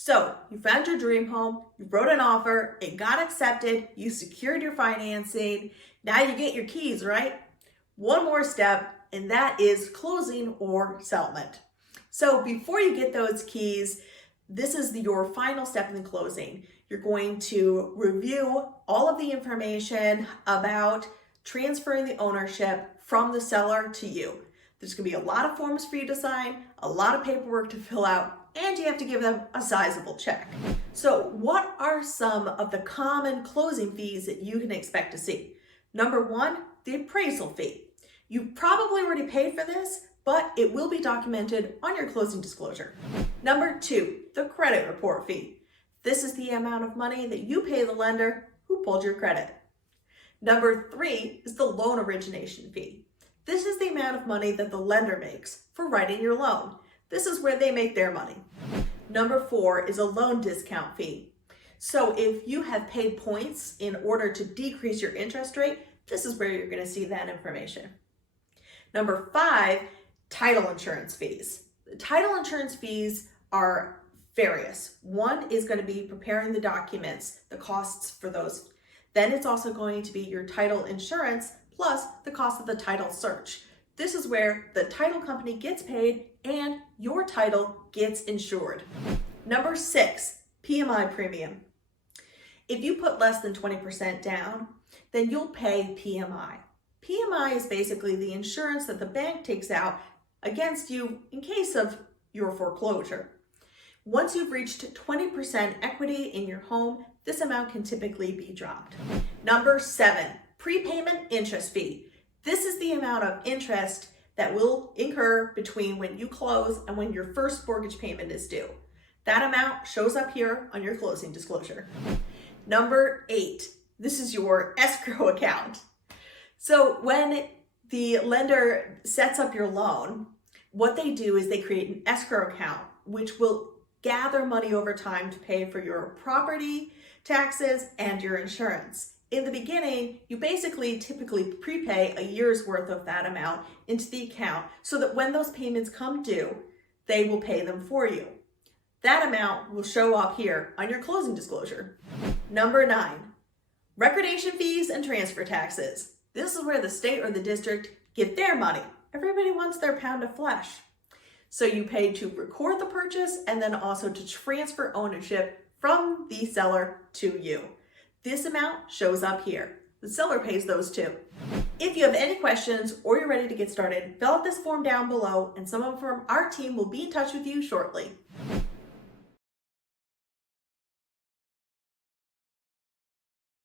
So you found your dream home, you wrote an offer, it got accepted, you secured your financing, now you get your keys, right? One more step, and that is closing or settlement. So before you get those keys, this is your final step in the closing. You're going to review all of the information about transferring the ownership from the seller to you. There's going to be a lot of forms for you to sign, a lot of paperwork to fill out, and you have to give them a sizable check. So what are some of the common closing fees that you can expect to see? Number one, the appraisal fee. You probably already paid for this, but it will be documented on your closing disclosure. Number two, the credit report fee. This is the amount of money that you pay the lender who pulled your credit. Number three is the loan origination fee. This is the amount of money that the lender makes for writing your loan. This is where they make their money. Number four is a loan discount fee. So if you have paid points in order to decrease your interest rate, this is where you're going to see that information. Number five, title insurance fees. The title insurance fees are various. One is going to be preparing the documents, the costs for those. Then it's also going to be your title insurance plus the cost of the title search. This is where the title company gets paid and your title gets insured. Number six, PMI Premium. If you put less than 20% down, then you'll pay PMI. PMI is basically the insurance that the bank takes out against you in case of your foreclosure. Once you've reached 20% equity in your home, this amount can typically be dropped. Number seven, Prepayment Interest Fee. This is the amount of interest that will incur between when you close and when your first mortgage payment is due. That amount shows up here on your closing disclosure. Number eight, this is your escrow account. So when the lender sets up your loan, what they do is they create an escrow account, which will gather money over time to pay for your property taxes and your insurance. In the beginning, you typically prepay a year's worth of that amount into the account so that when those payments come due, they will pay them for you. That amount will show up here on your closing disclosure. Number nine, recordation fees and transfer taxes. This is where the state or the district get their money. Everybody wants their pound of flesh. So you pay to record the purchase and then also to transfer ownership from the seller to you. This amount shows up here. The seller pays those too. If you have any questions or you're ready to get started, fill out this form down below and someone from our team will be in touch with you shortly.